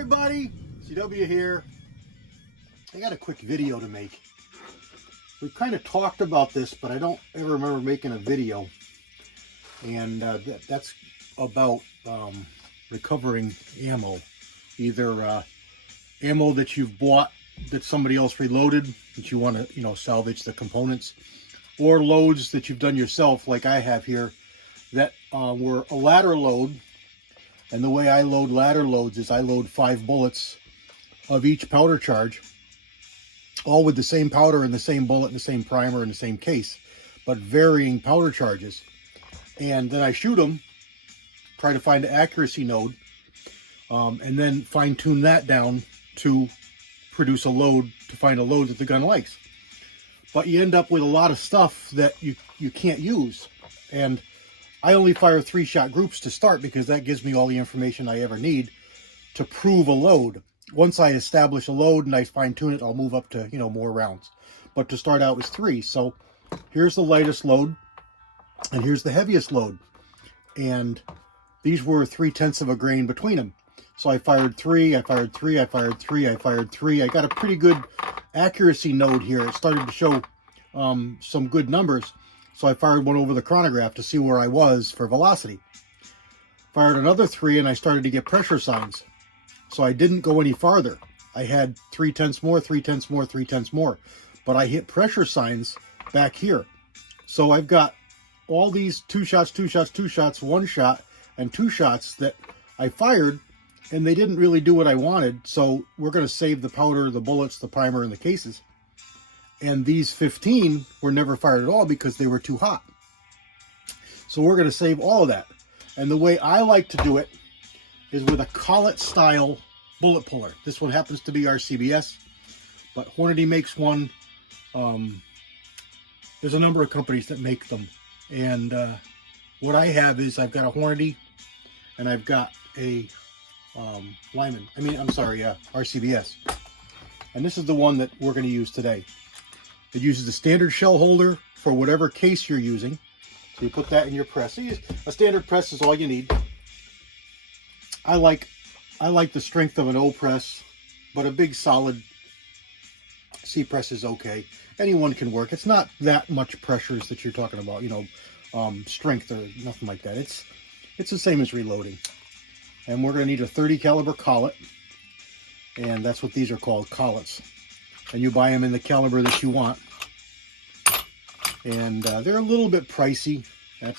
everybody, CW here. I got a quick video to make. We've kind of talked about this, but I don't ever remember making a video. And that's about recovering ammo. Either ammo that you've bought that somebody else reloaded, that you want to, salvage the components, or loads that you've done yourself, like I have here, that were a ladder load. And the way I load ladder loads is I load 5 bullets of each powder charge, all with the same powder and the same bullet and the same primer and the same case, but varying powder charges. And then I shoot them, try to find an accuracy node, and then fine tune that down to produce a load, to find a load that the gun likes. But you end up with a lot of stuff that you can't use. And I only fire 3-shot groups to start because that gives me all the information I ever need to prove a load. Once I establish a load and I fine tune it, I'll move up to, more rounds. But to start out was 3. So here's the lightest load and here's the heaviest load. And these were 3/10 of a grain between them. So I fired 3, I fired 3, I fired 3, I fired 3. I got a pretty good accuracy node here. It started to show some good numbers. So I fired one over the chronograph to see where I was for velocity. Fired another 3 and I started to get pressure signs. So I didn't go any farther. I had 3/10 more, 3/10 more, 3/10 more. But I hit pressure signs back here. So I've got all these 2 shots, 2 shots, 2 shots, 1 shot, and 2 shots that I fired, and they didn't really do what I wanted. So we're going to save the powder, the bullets, the primer, and the cases. And these 15 were never fired at all because they were too hot. So we're going to save all of that. And the way I like to do it is with a collet style bullet puller. This one happens to be our CBS, but Hornady makes one. There's a number of companies that make them. And what I have is I've got a Hornady and I've got a RCBS. And this is the one that we're going to use today. It uses the standard shell holder for whatever case you're using. So you put that in your press. So a standard press is all you need. I like the strength of an O press, but a big solid C press is okay. Anyone can work. It's not that much pressures that you're talking about, strength or nothing like that. It's the same as reloading. And we're going to need a 30 caliber collet, and that's what these are called, collets. And you buy them in the caliber that you want. And they're a little bit pricey. At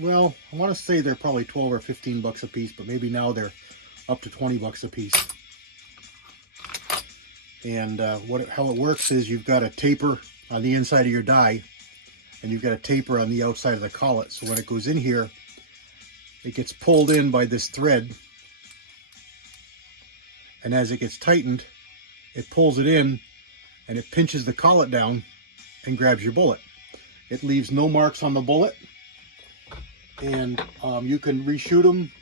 well, I want to say they're probably 12 or 15 bucks a piece, but maybe now they're up to 20 bucks a piece. And how it works is you've got a taper on the inside of your die, and you've got a taper on the outside of the collet. So when it goes in here, it gets pulled in by this thread, and as it gets tightened, it pulls it in and it pinches the collet down and grabs your bullet. It leaves no marks on the bullet, and you can reshoot them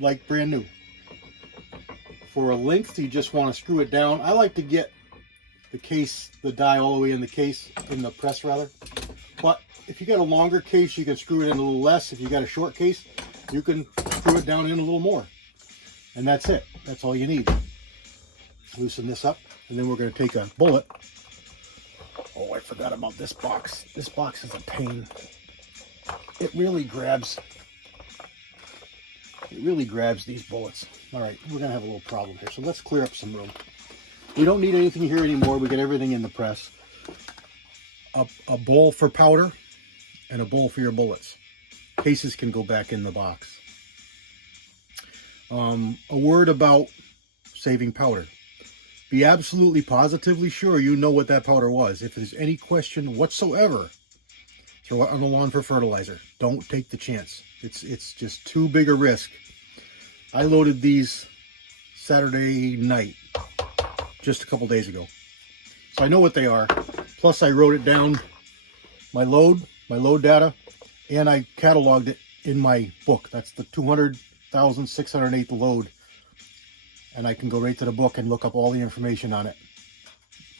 like brand new. For a length, you just want to screw it down. I like to get the die all the way in the case, in the press rather. But if you got a longer case, you can screw it in a little less. If you got a short case, you can screw it down in a little more. And that's it. That's all you need. Loosen this up, and then we're going to take a bullet. Oh, I forgot about this box. This box is a pain. It really grabs these bullets. All right, we're going to have a little problem here. So let's clear up some room. We don't need anything here anymore. We got everything in the press. A bowl for powder and a bowl for your bullets. Cases can go back in the box. A word about saving powder. Be absolutely positively sure you know what that powder was. If there's any question whatsoever, throw it on the lawn for fertilizer. Don't take the chance. It's just too big a risk. I loaded these Saturday night, just a couple days ago. So I know what they are. Plus I wrote it down, my load data, and I cataloged it in my book. That's the 200,608th load. And I can go right to the book and look up all the information on it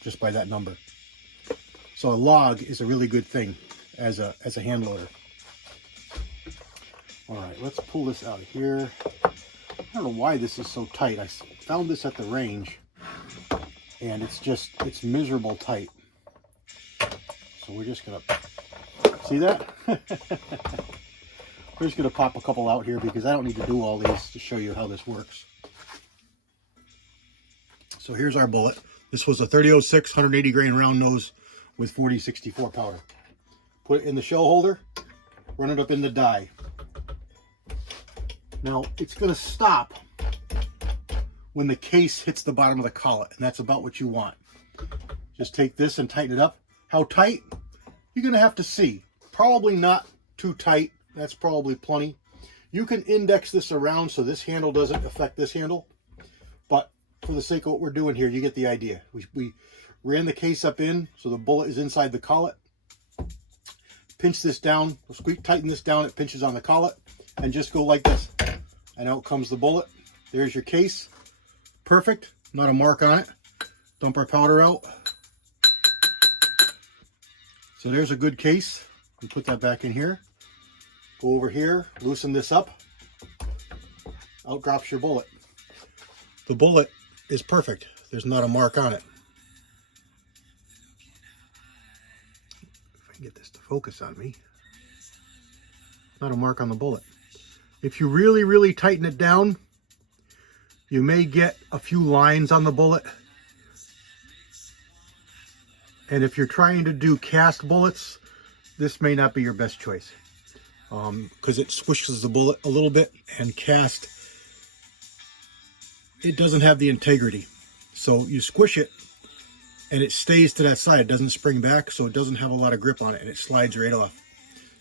just by that number. So a log is a really good thing as a hand loader. All right, let's pull this out of here. I don't know why this is so tight. I found this at the range, and it's miserable tight. So we're just gonna, see that? We're just gonna pop a couple out here because I don't need to do all these to show you how this works. So here's our bullet. This was a 3006 180 grain round nose with 4064 powder. Put it in the shell holder, run it up in the die. Now it's gonna stop when the case hits the bottom of the collet, and that's about what you want. Just take this and tighten it up. How tight? You're gonna have to see. Probably not too tight. That's probably plenty. You can index this around so this handle doesn't affect this handle, but for the sake of what we're doing here, you get the idea. We ran the case up in so the bullet is inside the collet. Pinch this down, tighten this down, it pinches on the collet, and just go like this. And out comes the bullet. There's your case. Perfect, not a mark on it. Dump our powder out. So there's a good case. We put that back in here. Go over here, loosen this up. Out drops your bullet. The bullet is perfect. There's not a mark on it. If I can get this to focus on me. Not a mark on the bullet. If you really, really tighten it down, you may get a few lines on the bullet. And if you're trying to do cast bullets, this may not be your best choice. Because it squishes the bullet a little bit, and cast, it doesn't have the integrity. So you squish it and it stays to that side. It doesn't spring back, so it doesn't have a lot of grip on it, and it slides right off.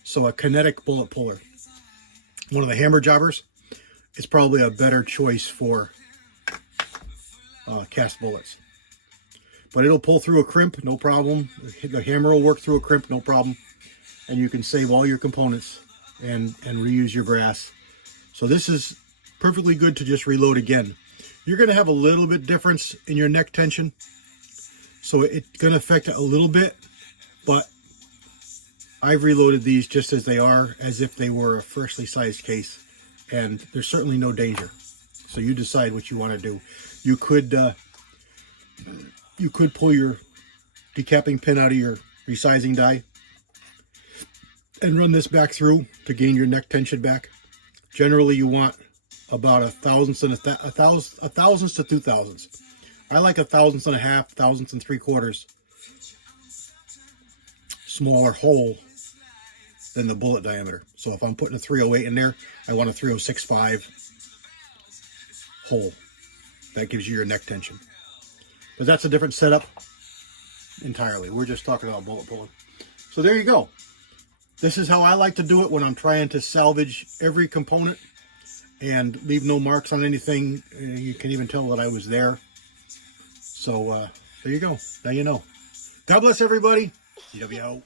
So a kinetic bullet puller, one of the hammer jobbers, is probably a better choice for cast bullets. But it'll pull through a crimp, no problem. The hammer will work through a crimp, no problem. And you can save all your components and reuse your brass. So this is perfectly good to just reload again. You're going to have a little bit difference in your neck tension, so it's going to affect it a little bit, but I've reloaded these just as they are, as if they were a freshly sized case, and there's certainly no danger. So you decide what you want to do. You could pull your decapping pin out of your resizing die and run this back through to gain your neck tension back. Generally, you want about a thousandths to 2 thousandths. I like a thousandth and a half, thousandths and 3/4 smaller hole than the bullet diameter. So if I'm putting a 308 in there, I want a 306.5 hole. That gives you your neck tension. But that's a different setup entirely. We're just talking about bullet pulling. So there you go. This is how I like to do it when I'm trying to salvage every component and leave no marks on anything. You can even tell that I was there. So there you go. Now you know. God bless everybody. GW out.